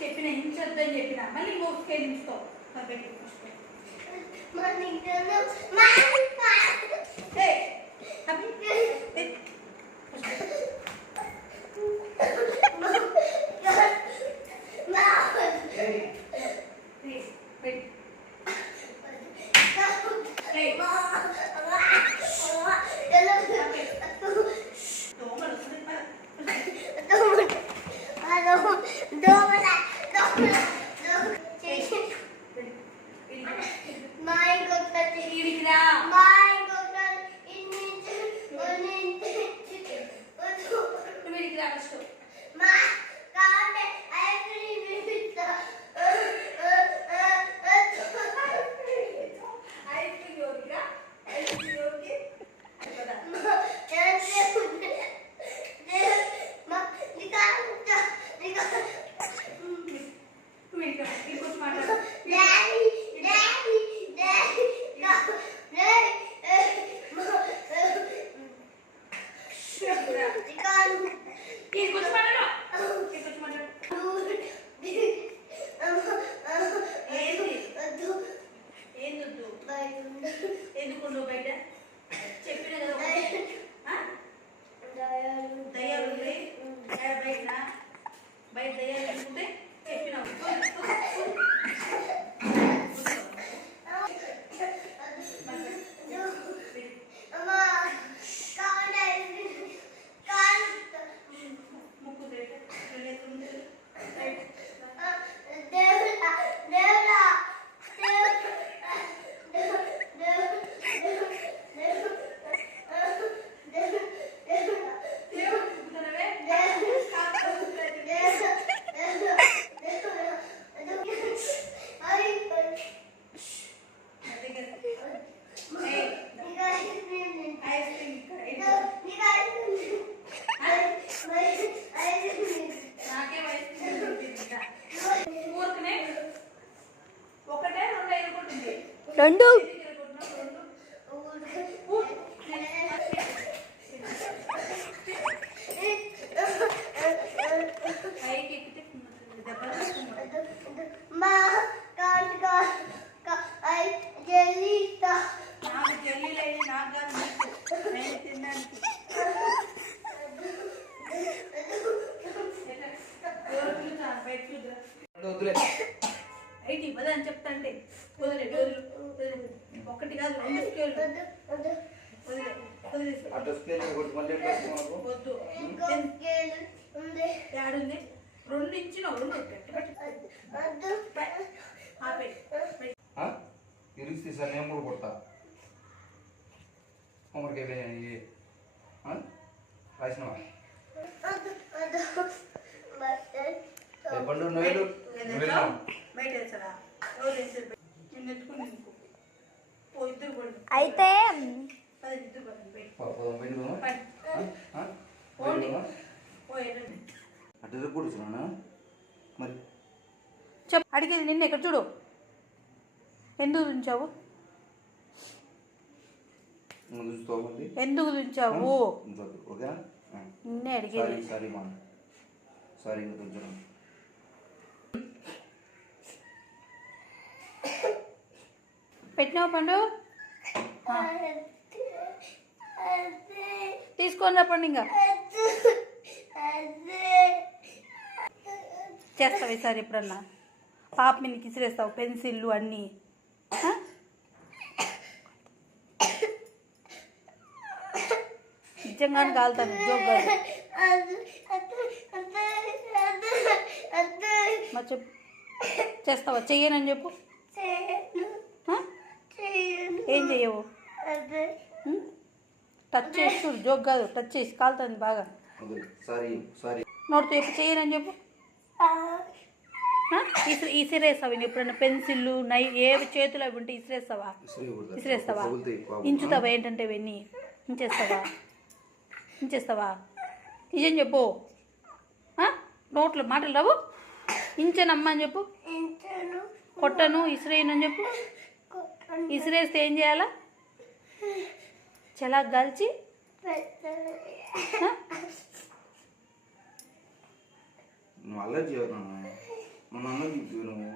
చెప్పిన హింసొద్దని చెప్పిన మళ్ళీ ఇంకొకటి హించుకో రెండు ఐటీ పదని చెప్తాంటే ఒకటి కాదు రెండు స్కేల్ వద్దు ఏడుంది 2 ఇంచులు 2 ఇరిస్తే సార్ నేను కూడా కొడతా హోంవర్క్ రాసినవా పండు నువ్వు అయితే అడ్డు కూర్చున్నా మరి చెప్పు అడిగేది నిన్న ఇక్కడ చూడు ఎందుకు ఉంచావు ఎందుకు ఉంచావు నిన్నే అడిగేది సారీ మా సారీ పెట్టినావు పండు తీసుకొని రా పండు ఇంకా చేస్తావు ఈసారి ఎప్పుడన్నా పాప మీదకి ఇసిరేస్తావు పెన్సిళ్ళు అన్నీ నిజంగానే కాలుతాను జోక్ కాదు మరి చెప్పు చేస్తావా చెయ్యనని చెప్పు ఏం చెయ్యవు టచ్ చేసి చూడు జోక్ కాదు టచ్ చేసి కాలుతుంది బాగా నోటితో చెప్పు చెయ్యనని చెప్పు ఇసిరేస్తావు ఎప్పుడన్నా పెన్సిళ్ళు ఏవి చేతులు అవి ఉంటే ఇసిరేస్తావా ఇంచుతావా ఏంటంటే ఇవన్నీ ఇంచేస్తావా నిజం చెప్పు నోట్లో మాటలు రావు. ఇంచనమ్మ అని చెప్పు. కొట్టను ఇసిరేయను అని చెప్పు. ఇసిరేస్తే ఏం చేయాలా? చలా గల్చి నువ్వు అల్లరి చేయవు, మన అన్నది నువ్వు